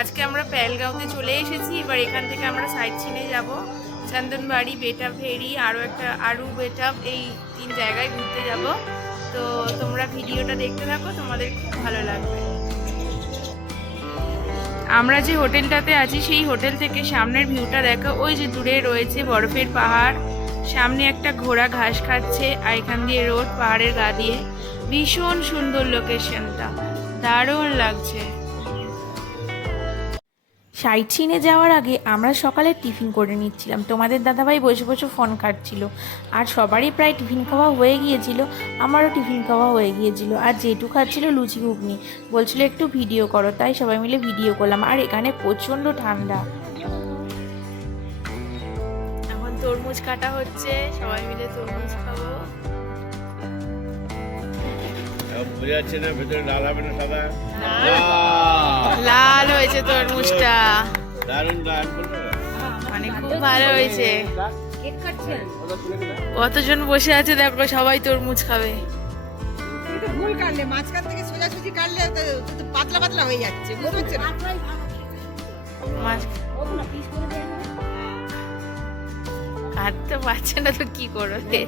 আজকে আমরা প্যালগাঁওতে চলে এসেছি। এবার এখান থেকে আমরা সাইড সিনে যাব। চন্দনবাড়ি বেটা ফেরি আরও একটা, আরু বেটাপ এই তিন জায়গায় ঘুরতে যাব। তো তোমরা ভিডিওটা দেখতে থাকো, তোমাদের খুব ভালো লাগবে। আমরা যে হোটেলটাতে আছি, সেই হোটেল থেকে সামনের ভিউটা দেখো। ওই যে দূরে রয়েছে বরফের পাহাড়। সামনে একটা ঘোড়া ঘাস খাচ্ছে, আর এখান দিয়ে রোড পাহাড়ের গা দিয়ে। ভীষণ সুন্দর লোকেশনটা দারুণ লাগছে। সাইট সিনে যাওয়ার আগে আমরা সকালে টিফিন করে নিচ্ছিলাম। তোমাদের দাদাভাই বসে বসে ফোন কাটছিল। আর সবারই প্রায় টিফিন খাওয়া হয়ে গিয়েছিল। আমারও টিফিন খাওয়া হয়ে গিয়েছিল। আর জেঠু খাচ্ছিল লুচি ঘুগনি। বলছিল একটু ভিডিও করো। তাই সবাই মিলে ভিডিও করলাম। আর এখানে প্রচণ্ড ঠান্ডা। এখন তরমুজ কাটা হচ্ছে। সবাই মিলে তরমুজ খাব। বোঝা যাচ্ছে না ভেতরে লাল হবে না সাদা। লাল। হয়েছে তরমুজটা মানে খুব ভালো হয়েছে। কতজন বসে আছে দেখো সবাই তরমুজ খাবে। তুমি তো ভুল কাটলে মাঝখান থেকে সোজাসুজি কাটলে তো তো পাতলা পাতলা হয়ে যাচ্ছে বুঝতে কাটতে পারছে না তো কি করবে।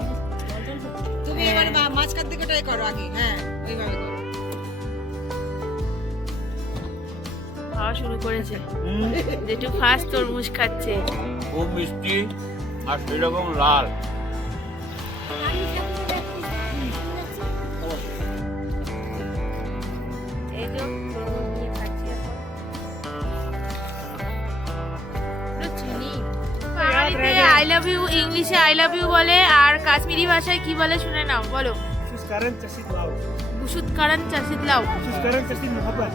তুমি এবার মা- মাঝখান থেকে ওটাই করো আগে হ্যাঁ ওইভাবে খাওয়া শুরু করেছে। যেটু ফার্স্ট তরমুজ খাচ্ছে। খুব মিষ্টি আর সেই রকম লাল আই লাভ ইউ ইংলিশে আই লাভ ইউ বলে আর কাশ্মীরি ভাষায় কি বলে শুনে নাও বলো. বুসুত কারণ চাষিদ লাউ Chasit Muhabbat.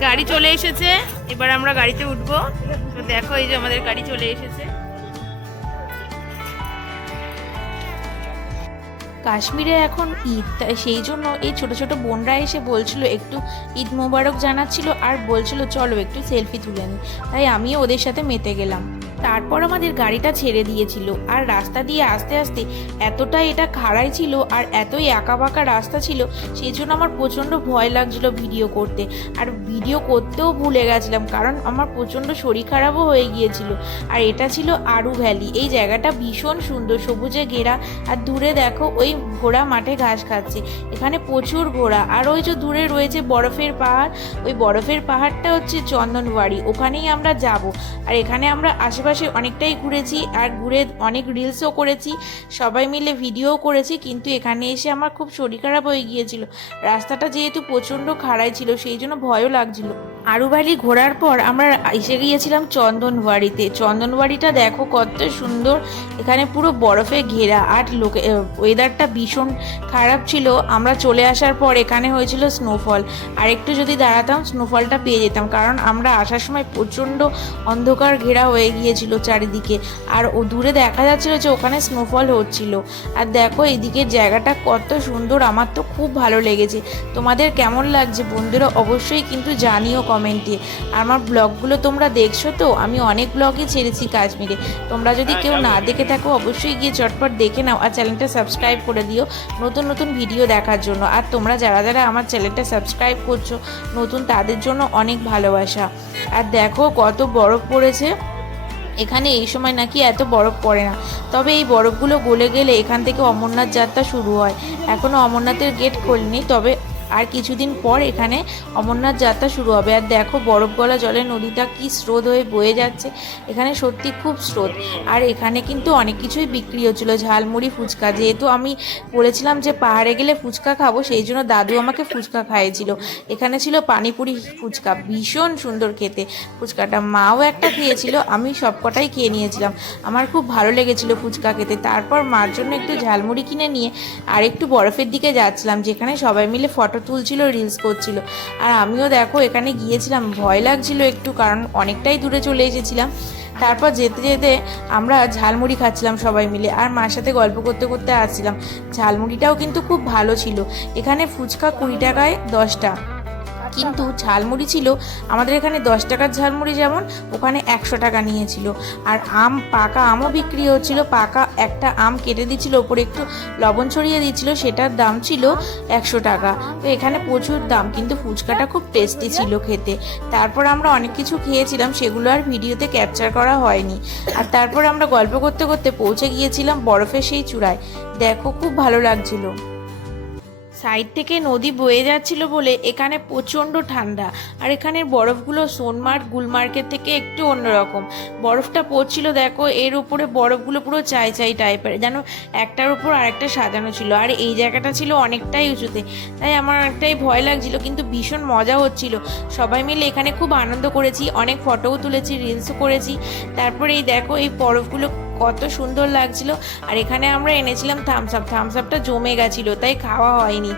গাড়ি চলে এসেছে। এবার আমরা গাড়িতে উঠবো। তো দেখো, এই যে আমাদের গাড়ি চলে এসেছে। কাশ্মীরে এখন ঈদ সেই জন্য এই ছোট ছোট বোনরা এসে বলছিল, একটু ঈদ মোবারক জানাচ্ছিল আর বলছিল, চলো একটু সেলফি তুলে নিই তাই আমিও ওদের সাথে মেতে গেলাম। তারপর আমাদের গাড়িটা ছেড়ে দিয়েছিল। আর রাস্তা দিয়ে আস্তে আস্তে এতটাই এটা খাড়াই ছিল আর এতই একা বাঁকা রাস্তা ছিল সেই জন্য আমার প্রচণ্ড ভয় লাগছিল ভিডিও করতে। আর ভিডিও করতেও ভুলে গেছিলাম, কারণ আমার প্রচণ্ড শরীর খারাপও হয়ে গিয়েছিল। আর এটা ছিল আরু ভ্যালি। এই জায়গাটা ভীষণ সুন্দর, সবুজে ঘেরা। আর দূরে দেখো, ওই ঘোড়া মাঠে ঘাস খাচ্ছে। এখানে প্রচুর ঘোড়া। আর ওই যে দূরে রয়েছে বরফের পাহাড়, ওই বরফের পাহাড়টা হচ্ছে চন্দনবাড়ি ওখানেই আমরা যাব। আর এখানে আমরা আশেপাশে অনেকটাই ঘুরেছি আর ঘুরে অনেক রিলসও করেছি। সবাই মিলে ভিডিও করেছি, কিন্তু এখানে এসে আমার খুব শরীর খারাপ হয়ে গিয়েছিল। রাস্তাটা যেহেতু প্রচণ্ড খাড়াই ছিল, সেই জন্য ভয়ও লাগছিল। আরুবালি ঘোরার পর আমরা এসে গিয়েছিলাম চন্দনবাড়িতে চন্দনবাড়িটা দেখো কত সুন্দর, এখানে পুরো বরফে ঘেরা আর লোকে ওয়েদারটা ভীষণ খারাপ ছিল। আমরা চলে আসার পর এখানে হয়েছিল স্নোফল আর একটু যদি দাঁড়াতাম স্নোফলটা পেয়ে যেতাম, কারণ আমরা আসার সময় প্রচণ্ড অন্ধকার ঘেরা হয়ে গিয়েছিল। চারিদিকে। আর ও দূরে দেখা যাচ্ছিল যে ওখানে স্নোফল হচ্ছিল। আর দেখো এইদিকের জায়গাটা কত সুন্দর আমার তো খুব ভালো লেগেছে। তোমাদের কেমন লাগছে বন্ধুরা অবশ্যই কিন্তু জানিও কমেন্টে আর আমার ব্লগগুলো তোমরা দেখছ তো? আমি অনেক ব্লগই ছেড়েছি কাশ্মীরে। তোমরা যদি কেউ না দেখে থাকো অবশ্যই গিয়ে চটপট দেখে নাও আর চ্যানেলটা সাবস্ক্রাইব করে দিও নতুন নতুন ভিডিও দেখার জন্য। আর তোমরা যারা যারা আমার চ্যানেলটা সাবস্ক্রাইব করছ নতুন তাদের জন্য অনেক ভালোবাসা। আর দেখো কত বরফ পড়েছে। এখানে এই সময় নাকি এত বরফ পড়ে না। তবে এই বরফগুলো গলে গেলে এখান থেকে অমরনাথ যাত্রা শুরু হয়। এখনও অমরনাথের গেট খোলেনি, তবে আর কিছুদিন পর এখানে অমরনাথ যাত্রা শুরু হবে। আর দেখো বরফ গলা জলে নদীটা কি স্রোত হয়ে বয়ে যাচ্ছে। এখানে সত্যি খুব স্রোত। আর এখানে কিন্তু অনেক কিছুই বিক্রি হচ্ছিল। ঝালমুড়ি, ফুচকা। যেহেতু আমি বলেছিলাম যে পাহাড়ে গেলে ফুচকা খাব, সেই জন্য দাদু আমাকে ফুচকা খাইয়েছিল। এখানে ছিল পানিপুরি ফুচকা, ভীষণ সুন্দর খেতে। ফুচকাটা মাও একটা খেয়েছিল, আমি সবকটাই খেয়ে নিয়েছিলাম। আমার খুব ভালো লেগেছিল ফুচকা খেতে। তারপর মার জন্য একটু ঝালমুড়ি কিনে নিয়ে আর একটু বরফের দিকে যাচ্ছিলাম, যেখানে সবাই মিলে ফটো তুলছিল রিলস করছিল। আর আমিও দেখো, এখানে গিয়েছিলাম, ভয় লাগছিল একটু, কারণ অনেকটাই দূরে চলে এসেছিলাম। তারপর যেতে যেতে আমরা ঝালমুড়ি খাচ্ছিলাম সবাই মিলে, আর মার সাথে গল্প করতে করতে আসছিলাম। ঝালমুড়িটাও কিন্তু খুব ভালো ছিল। এখানে ফুচকা কুড়ি টাকায় দশটা। কিন্তু ঝালমুড়ি ছিল, আমাদের এখানে দশ টাকার ঝালমুড়ি যেমন, ওখানে একশো টাকা নিয়েছিল। আর আম, পাকা আমও বিক্রি হচ্ছিল, পাকা একটা আম কেটে দিচ্ছিল ওপরে একটু লবণ ছড়িয়ে দিচ্ছিল সেটার দাম ছিল একশো টাকা। তো এখানে প্রচুর দাম, কিন্তু ফুচকাটা খুব টেস্টি ছিল খেতে। তারপর আমরা অনেক কিছু খেয়েছিলাম, সেগুলো আর ভিডিওতে ক্যাপচার করা হয়নি। আর তারপর আমরা গল্প করতে করতে পৌঁছে গিয়েছিলাম বরফের সেই চূড়ায়। দেখো, খুব ভালো লাগছিল। সাইড থেকে নদী বয়ে যাচ্ছিল বলে এখানে প্রচণ্ড ঠান্ডা। আর এখানের বরফগুলো সোনমার্গ, গুলমার্গের থেকে একটু অন্যরকম। বরফটা পড়ছিল, দেখো, এর উপরে বরফগুলো পুরো চাই চাই টাইপের যেন একটার উপর আরেকটা সাজানো ছিল। আর এই জায়গাটা ছিল অনেকটাই উঁচুতে। তাই আমার অনেকটাই ভয় লাগছিল, কিন্তু ভীষণ মজা হচ্ছিল। সবাই মিলে এখানে খুব আনন্দ করেছি, অনেক ফটোও তুলেছি রিলসও করেছি। তারপরে এই দেখো, এই বরফগুলো কত সুন্দর লাগছিল। আর এখানে আমরা এনেছিলাম থামস আপ থামস আপটা জমে গেছিল, তাই খাওয়া হয়নি।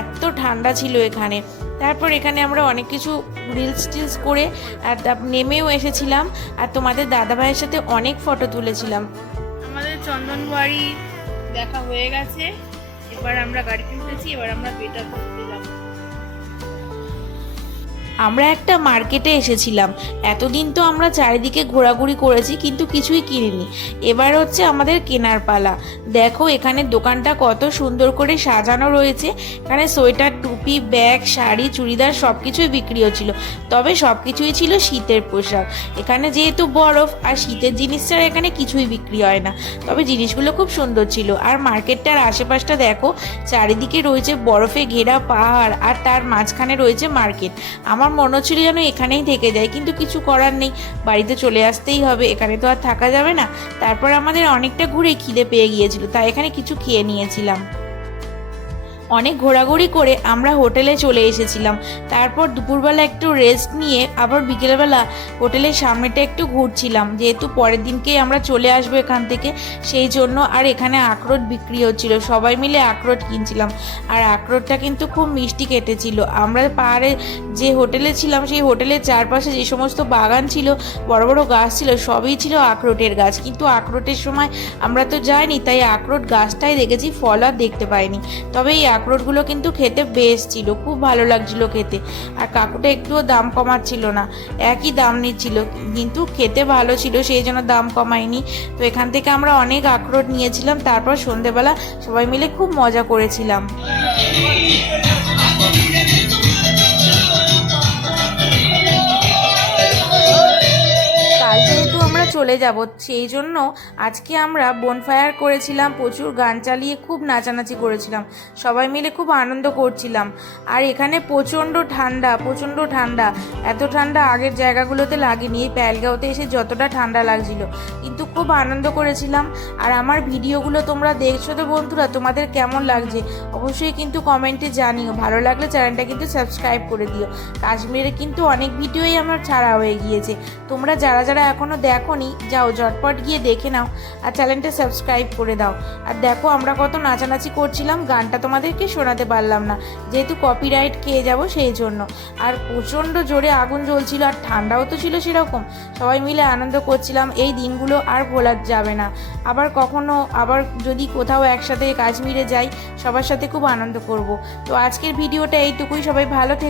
এত ঠান্ডা ছিল এখানে। তারপর এখানে আমরা অনেক কিছু রিলস টিলস করে, আর নেমেও এসেছিলাম। আর তোমাদের দাদাভাইয়ের সাথে অনেক ফটো তুলেছিলাম। আমাদের চন্দনবাড়ি দেখা হয়ে গেছে। এবার আমরা গাড়ি কিনতেছি এবার আমরা বেটার আমরা একটা মার্কেটে এসেছিলাম। এতদিন তো আমরা চারিদিকে ঘোরাঘুরি করেছি, কিন্তু কিছুই কিনিনি। এবার হচ্ছে আমাদের কেনার পালা। দেখো, এখানে দোকানটা কত সুন্দর করে সাজানো রয়েছে। এখানে সোয়েটার, টুপি, ব্যাগ, শাড়ি, চুড়িদার সব কিছুই বিক্রি হচ্ছিল তবে সব কিছুই ছিল শীতের পোশাক। এখানে যেহেতু বরফ, আর শীতের জিনিস ছাড়া এখানে কিছুই বিক্রি হয় না। তবে জিনিসগুলো খুব সুন্দর ছিল। আর মার্কেটটার আশেপাশটা দেখো, চারিদিকে রয়েছে বরফে ঘেরা পাহাড়, আর তার মাঝখানে রয়েছে মার্কেট। আমার মনে হচ্ছিল যেন এখানেই থেকে যায়, কিন্তু কিছু করার নেই। বাড়িতে চলে আসতেই হবে, এখানে তো আর থাকা যাবে না। তারপর আমাদের অনেকটা ঘুরে খিদে পেয়ে গিয়েছিল, তাই এখানে কিছু খেয়ে নিয়েছিলাম। অনেক ঘোরাঘুরি করে আমরা হোটেলে চলে এসেছিলাম। তারপর দুপুরবেলা একটু রেস্ট নিয়ে আবার বিকেলবেলা হোটেলের সামনেটা একটু ঘুরছিলাম। যেহেতু পরের দিনকেই আমরা চলে আসব এখান থেকে, সেই জন্য আর এখানে আখরোট বিক্রি হচ্ছিল। সবাই মিলে আখরোট কিনছিলাম। আর আখরোটটা কিন্তু খুব মিষ্টি কেটেছিল। আমরা পাহাড়ে যে হোটেলে ছিলাম, সেই হোটেলের চারপাশে যে সমস্ত বাগান ছিল, বড় বড় গাছ ছিল, সবই ছিল আখরোটের গাছ। কিন্তু আখরোটের সময় আমরা তো যাইনি, তাই আখরোট গাছটাই দেখেছি, ফল আর দেখতে পাইনি। তবে এই আখরোটগুলো কিন্তু খেতে বেশ ছিল, খুব ভালো লাগছিল খেতে। আর কাকুটা একটুও দাম কমাচ্ছিল না, একই দাম নিচ্ছিল, কিন্তু খেতে ভালো ছিল, সেই জন্য দাম কমায়নি। তো এখান থেকে আমরা অনেক আখরোট নিয়েছিলাম, তারপর সন্ধেবেলা সবাই মিলে খুব মজা করেছিলাম। চলে যাব। সেই জন্য আজকে আমরা বনফায়ার করেছিলাম, প্রচুর গান চালিয়ে খুব নাচানাচি করেছিলাম। সবাই মিলে খুব আনন্দ করছিলাম। আর এখানে প্রচণ্ড ঠান্ডা প্রচণ্ড ঠান্ডা। এত ঠান্ডা আগের জায়গাগুলোতে লাগেনি, এই প্যালগাঁওতে এসে যতটা ঠান্ডা লাগছিল। কিন্তু খুব আনন্দ করেছিলাম। আর আমার ভিডিওগুলো তোমরা দেখছ তো বন্ধুরা, তোমাদের কেমন লাগছে? অবশ্যই কিন্তু কমেন্টে জানিও। ভালো লাগলে চ্যানেলটা কিন্তু সাবস্ক্রাইব করে দিও। কাশ্মীরে কিন্তু অনেক ভিডিওই আমার ছাড়া হয়ে গিয়েছে। তোমরা যারা যারা এখনও দেখোনি, যাও ঝটপট গিয়ে দেখে নাও আর চ্যানেলটা সাবস্ক্রাইব করে দাও। আর দেখো আমরা কত নাচানাচি করছিলাম, গানটা তোমাদেরকে শোনাতে পারলাম না। যেহেতু কপিরাইট খেয়ে যাব সেই জন্য। আর প্রচণ্ড জোরে আগুন জ্বলছিল আর ঠান্ডাও তো ছিল সেরকম। সবাই মিলে আনন্দ করছিলাম। এই দিনগুলো আর ভোলা যাবে না। আবার কখনো আবার যদি কোথাও একসাথে কাশ্মীরে যাই, সবার সাথে খুব আনন্দ করব। তো আজকের ভিডিওটা এইটুকুই। সবাই ভালো থেকে।